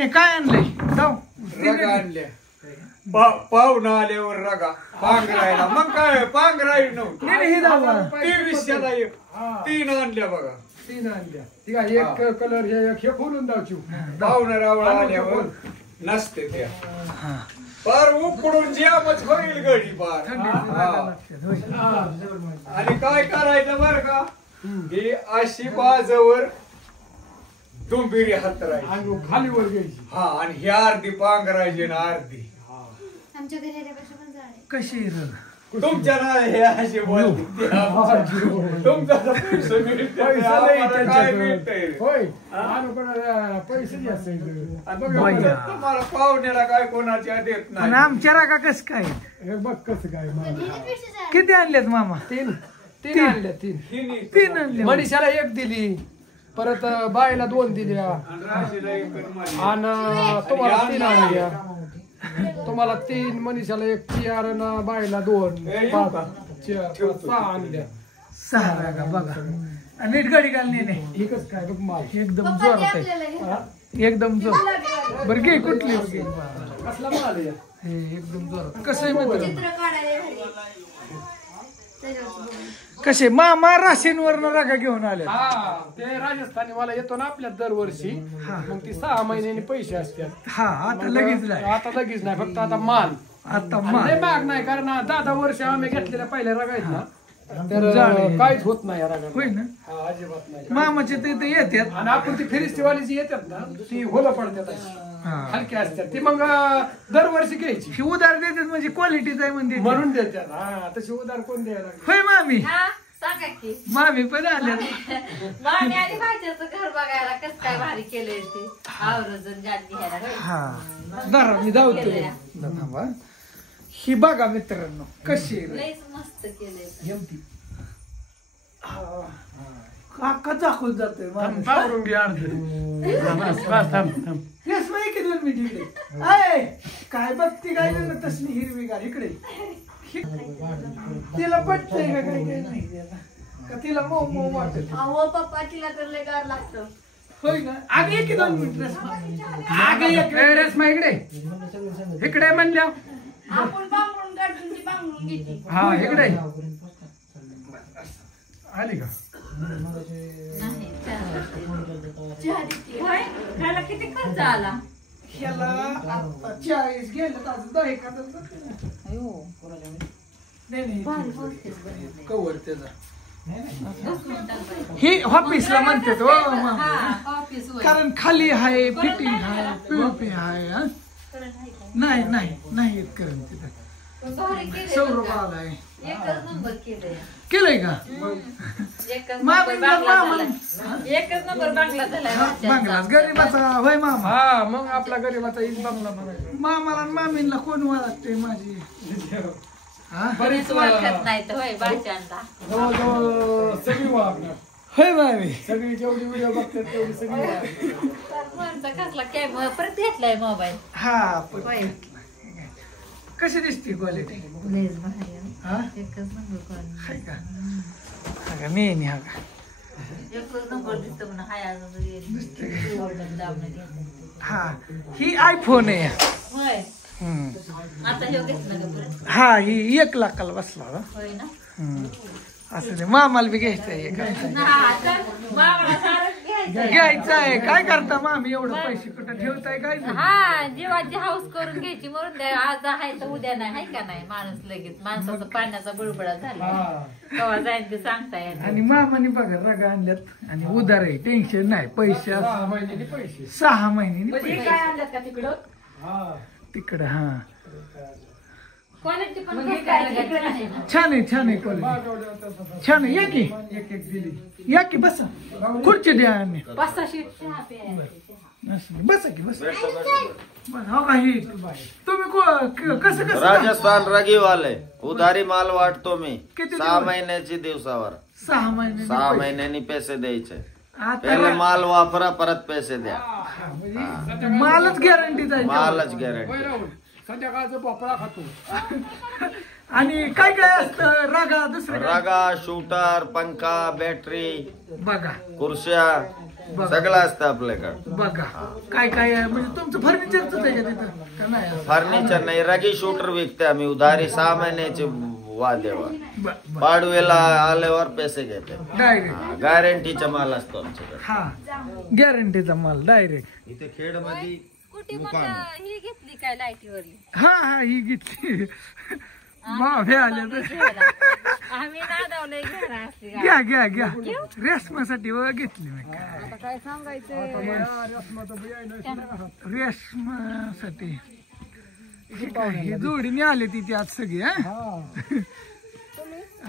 नाही काय आणलंय जाऊ रगा आणल्या पाहुणा आल्यावर रगा पांघरायला मग काय पांघराई नव्हतं हे जाऊ 2300ला एक 3 आणल्या बघा 3 आणल्या ती काय एक कलर हे खोलून दावची पाहुणा रावळा आल्यावर नसते त्या पार उकडून जियामच होईल गडी पार आणि काय करायचं बर का ही अशी बाजवर डोंबिरी हातरायची खाली वर घ्यायची हा आणि ही अर्धी पांघरायची ना अर्धी आमच्या घरी ह्याच्यापेक्षा पण झाड आहे. कशी र तुमच्या ना हे असे बोलते तुमचा पैसे मिळते काय मिळतंय होय पैसे जास्त तुम्हाला पाहुण्याला काय कोणाच्या देत पण नाही आमच्या रागा कस काय हे बघ कसं काय ह्याच्यापेक्षा झाड. किती आणल्यात मामा 3 आणल्या 3 तीन आणले मनीषाला 1 दिली परत बाईला 2 दिल्या आणि राशीला एक कर माझी. आणि तुम्हाला 3 आणल्या तुम्हाला 3 मनीषाला 1 4 आणि बाईला 2 येऊ का? 6 आणल्या 6 रागा बघा आणि नीट गाडी घालणे नाही हे कसं काय बघ माल एकदम पप्पा जोरात ते आहे आपल्याला घे. एकदम जोर बरं घे कुठली घे कसला माल आहे हे एकदम जोरात कसं आहे मित्र चित्र काढायला भारी. त्याच्यावरचं बघून. कसे मामा राशींवरनं रागा घेऊन आले हा ते राजस्थानी मला येतो ना आपल्या दरवर्षी मग ती 6 महिन्यांनी पैसे असतात हा आता लगेच नाही आता लगेच नाही फक्त आता माल आता लय महाग नाही कारण 10 वर्ष आम्ही घेतलेल्या पहिल्या रगा आहेत ना तर जाळे. काहीच होत नाही या रगात होय ना हा, अजिबात नाही मामाचे ते इथे येतात आणि आपण ती फिरिस्तीवाली जी येतात ना ती होलं पडतात अशी. हा. हलकी असतात ती मग दरवर्षी घ्यायची ही उधार देतात म्हणजे क्वालिटीच आहे म्हणजे म्हणून देतात हा तशी उधार कोण द्यायला लागलं? होय मामी हा, सांगा की. मामी पण आले मामी आणि भाच्याचं घर बघायला कसं काय भारी केलंय ते आवरजून गाडी घ्यायला होय. हा जरा मी धावतो ही बघा मित्रांनो कशी आहे रे. लयच मस्त केलंय. काका दाखवत जातोय थांब, पावरून घे अर्ध. बस, बस, थांब, थांब. येस मग किती मी इकडे अय काय बघती काय झालं तसली हिरवीगार इकडे तिला पटतंय का काही काही नाही त्याला. का तिला मऊ मऊ वाटत अहो पप्पा तिला तर लय गार लागतं. होय ना आगे एक 2 मिनिट आगे एक रेशमा इकडे इकडे म्हणल्या आपण बांगडून काढून ती बांगडून घेते. हा इकडे आली का नाही, चहा देते. होय? ह्याला किती खर्च आला? ह्याला आता 40 गेलं तर अजून 10 एखादं नाही नाही भारी बोलतेस बरं. कवर त्याचा 10 मिनिटांपर्यंत. ही ऑफिसला म्हणतात हो हा, ऑफिसवर. कारण खाली आहे फिटिंग आहे पीओपी आहे हा? नाही नाही नाही येत करून तिथं भारी केलंय बरं सौरभ का? आलाय एकच नंबर केलंय. केलंय का एकच मामी नंबर बांगला मामा झालाय. एकच नंबर बांगला झालाय बांगलाच भाच्याचा. गरीबाचा होय मामा हा मग आपला गरीबाचा हीच बंगला बघायचा मामाला आणि मामींना कोण वाटते माझी हा कोणीच ओळखत नाही तर होय भाच्याला. जवळजवळ सगळी वागणार होय मामी सगळी जेवढी व्हिडिओ बघतात तेवढी सगळी वागणार. फोनचा कसला कॅमेरा परत घेतलाय मोबाईल. हा पण होय. कशी दिसते क्वालिटी लयच भारी आहे. हा एकच नंबर क्वालिटी. हाय का हा का मेन हा का एकच नंबर दिसतो म्हणून हाय अजून येईल. ओरडून दाबून घेतलं. हा ही आयफोन आहे होय. हम्म. आता हे घेतलं का परत? हा ही 1 लाखाला बसला हा. होय ना? हम्म. असं ते मामाला बी घ्यायचंय एक. हा, तर मामाला सारंच घ्यायचंय. घ्यायचं आहे काय करता मामी एवढं पैसे कुठं ठेवताय काय हा, जीवाची हाऊस करून घ्यायची म्हणून द्या. आज आहे तर उद्या नाही, हाय का नाही? माणूस लगेच माणसाचा पाण्याचा बुडबुडा झाला. हा केव्हा जाईल ते सांगता येईल. आणि मामाने बघा रगा आणल्यात आणि उधार आहे टेन्शन नाही पैसे 6 महिन्याचे पैसे 6 महिन्यांनी म्हणजे काय आणलं का तिकडं? हा तिकडं हा क्वालिटी पण खूप काय तिकडं नाही ना. छान आहे छान आहे क्वालिटी छान आहे या की एक एक दिली या की बसा खुर्ची द्या आणि 5-6 शीट चहा प्यायला. असं नाही. बसा की बसा बस हो का ही तुम्ही कसं कसं राजस्थान रगी वाले उधारी माल वाटतो मी किती 6 दिवस? महिन्याची दिवसावर 6 महिने 6 महिन्यांनी पैसे द्यायचे आता पहिले माल वापरा परत पैसे द्या मालच गॅरंटी जायची मालच गॅरंटी होय राहुल संध्याकाळचा भोपळा खातो आणि काय काय असतं रागा दुसरं काय? रगा शूटर पंखा बॅटरी बघा खुर्च्या बघा. सगळं असतं आपल्याकडं. बघा काय काय आहे म्हणजे तुमचं फर्निचरच आहे का तिथं का नाही? फर्निचर नाही, रगी शूटर विकते आम्ही उधारी 6 महिन्याचे वादेवर. बर पाडवेला आल्यावर पैसे घेते. डायरेक्ट गॅरंटीचा माल असतो आमच्याकडे. हा गॅरंटीचा माल डायरेक्ट. इथे खेड मध्ये कुठे मग ही घेतली काय लाईटीवरली? हा ही घेतली माफे आले तर आम्ही नादावलंय घ्या असली गाडी. घ्या घ्या घ्या रेशमासाठी घेतली मी. आता काय सांगायचं रेशमासाठी ही जोडीने आले तिथे आज सगळी.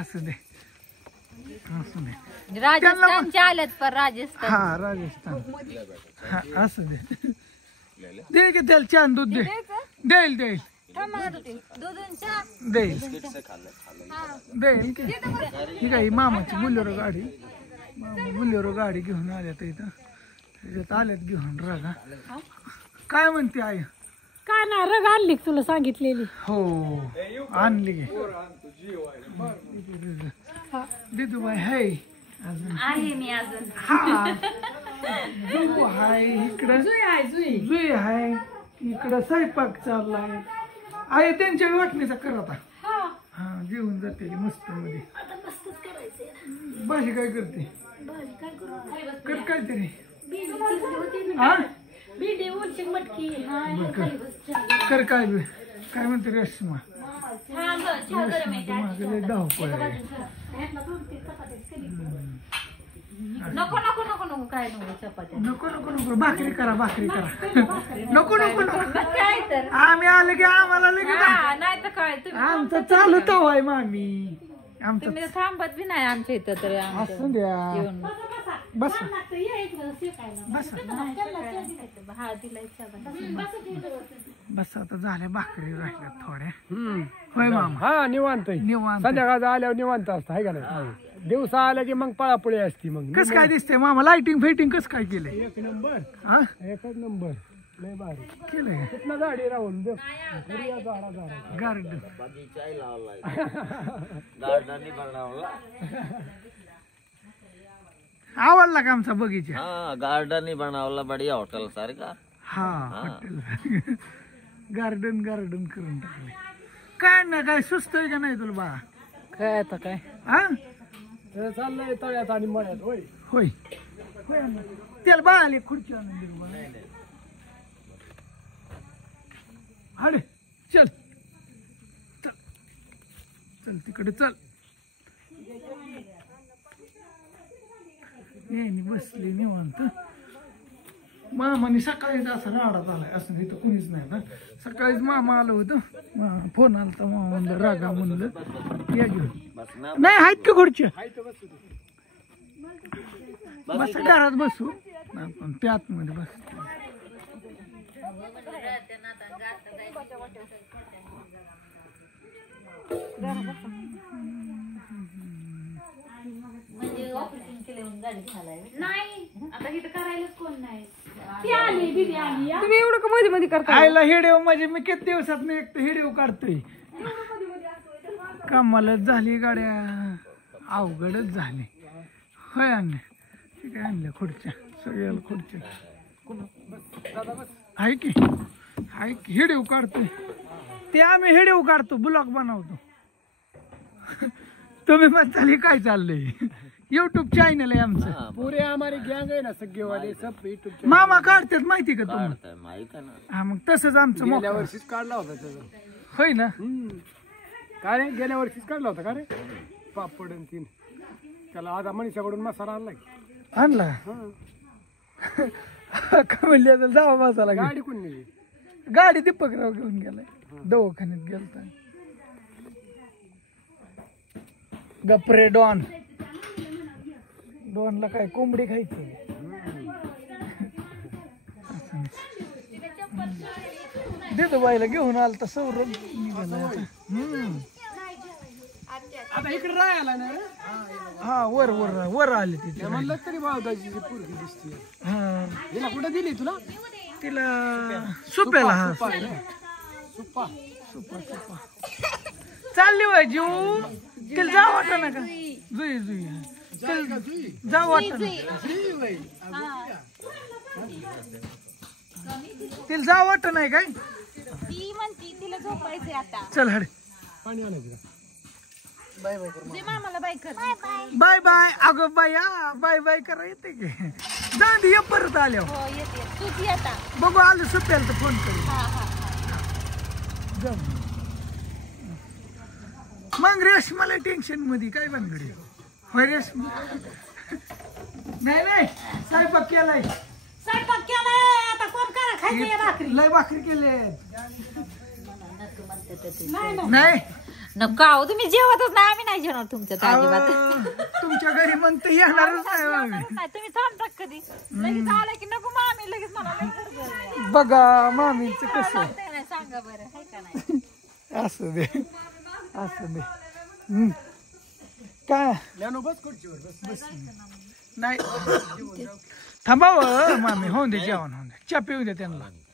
असू दे असू दे. राजस्थानचे आलेत पण राजस्थान. हा राजस्थान. हा असू दे. दे की त्याला छान दूध दे. देईल देईल देईल देईल की. ही काय मामाची बुलेरो गाडी. मामा बुलेरो गाडी घेऊन आल्यात इथं. त्याच्यात आल्यात घेऊन रागा. काय म्हणते आई? काय ना रग आणली तुला सांगितलेली. हो आणली गे. दिदूबाई हाय अजून. आहे मी अजून. हा जुई हाय इकडं. जुई हाय इकडं. स्वयंपाक चाललाय. आई त्यांच्या वाटणीचा कर आता. हा जेवून जाते मस्त मध्ये. भाजी काय करते? कर काहीतरी. हा कर काय काय म्हणते रेशमा? माझं धावपळ आहे. नको नको नको नको काय नको चपात्या. नको नको नको भाकरी करा भाकरी करा. नको नको नको. काय तर आम्ही आले की आम्हाला लगेच नाही तर काय तुम्ही आमचं चालू तव आहे मामी. आमचं तुम्ही थांबत बी नाही आमच्या इथं तर असू द्या. येऊन बस बस हा दिलाय बस आता झाल्या भाकरी राहिल्या थोड्या. होय मामा. हा निवांत आहे. निवांत. संध्याकाळ आल्यावर निवांत असतं आहे का नाही? दिवसा आल्या की मग पळापळी असती. मग कस काय दिसतंय मामा? लाइटिंग फाइटिंग कस काय केलंय? एक नंबर हा एकच नंबर. लय भारी केलंय कितना झाडी राहून गार्डन. गार्डन बनवला. आवडला का आमचा बगीचा? हा गार्डन बनवला बढिया हॉटेल सारखा. हा हॉटेल गार्डन गार्डन करून टाकले. काय ना काय सुस्त आहे का नाही तुला बा? काय आता काय हा चाललंय तळ्यात आणि मळ्यात. होय होय होय ना. त्याला बा आली खुर्ची आणून दिली बा. अरे चल चल चल तिकडे चल. नाही बसली निवांत. मामाने सकाळीच असं राडात आलाय असं तिथं कुणीच नाही ना. सकाळीच मामा आलं होतं. फोन आला तर मामा म्हणलं रागा म्हणलं या घेऊन. नाही आहेत का खुर्च्या? बस घरात बसू आपण त्यात मध्ये बस. म्हणजे ऑपरेशन केलं गाडी चालाय नाही आता इथं करायलाच कोण नाही. ती आली दीदी आली. तुम्ही एवढं का मध्ये मध्ये करता? आईला हिडिओ म्हणजे मी किती दिवसात मी एक हिडिओ काढतोय. कामालाच झाली गाड्या अवघडच झाली. होय आणले ठीक आहे. आणल्या खुर्च्या सगळ्याला खुर्च्या आहे की आहे की. हिडिओ काढतोय ते आम्ही हिडिओ काढतो ब्लॉग बनवतो. तुम्ही म्हणताली काय चाललंय? युट्यूब चॅनल आहे आमचं. पुरे आम्हाला गँग आहे ना सगळे वाले सब युट्यूब. मामा काढतात माहिती का तुम्हाला? माहित आहे ना. हा मग तसंच आमचं गेल्या मोकळं. वर्षीच काढला होता त्याचा. होय ना. काय रे गेल्या वर्षीच काढला होता का रे? पापड आणि तीन त्याला आता मनीषाकडून मसाला आणला की. आणला का म्हणले आता जावा मसाला घेऊन. गाडी कोण नेली? गाडी दीपकराव घेऊन गेलाय दवाखान्यात गेलता. गपरे डॉन. डॉनला काय कोंबडी खायची? देतो बाईला घेऊन आला तर सौरभ निघाला आता. आता इकडे राहायला ना रे. हा वर वर वर आले तिथे. म्हणलं तरी बावदाची पोरगी दिसते. हा हिला कुठं दिली तुला? तिला सुप्याला. हा सुप्पा आहे ना? सुप्पा सुपा सुपा चालली बाई जीव. तिला जाऊ वाटत ना का? जुई जुई जाऊ वाटत तिला जाऊ वाटत नाही काय ती म्हणती तिला झोपायचंय आता. चल हडे पाणी आणायचं का? जे मामाला बाय कर. Bye bye. अगं बाया बाय बाय करा येते की जाऊ दे ये परत आल्यावर हो येते तुझी आता. बघू आलं सुट्याला तर फोन करू हा हा जाऊ. मग रेशमाला टेन्शन मध्ये काय बनगडी होय रेशमा नाही नाही स्वयंपाक केलाय स्वयंपाक केलाय आता कोण करा खायचं या भाकरी. लय भाकरी केले नाही ना नाही नको आहो तुम्ही जेवतच नाही आम्ही नाही जेवणार तुमच्यात अजिबात. अहो, तुमच्या घरी म्हणते येणारच नाही आम्ही. नाही तुम्ही थांबता कधी लगेच आलं की नको मामी लगेच मला लय गडबड आहे. बघा मामींच कसं लागतंय ना, सांगा बरं हाय का नाही. असं दे असं दे काय ज्ञानू बस खुर्चीवर बस. नाही थांबाव मामी होऊन दे जेवण होऊन दे चा पिऊ दे त्यांना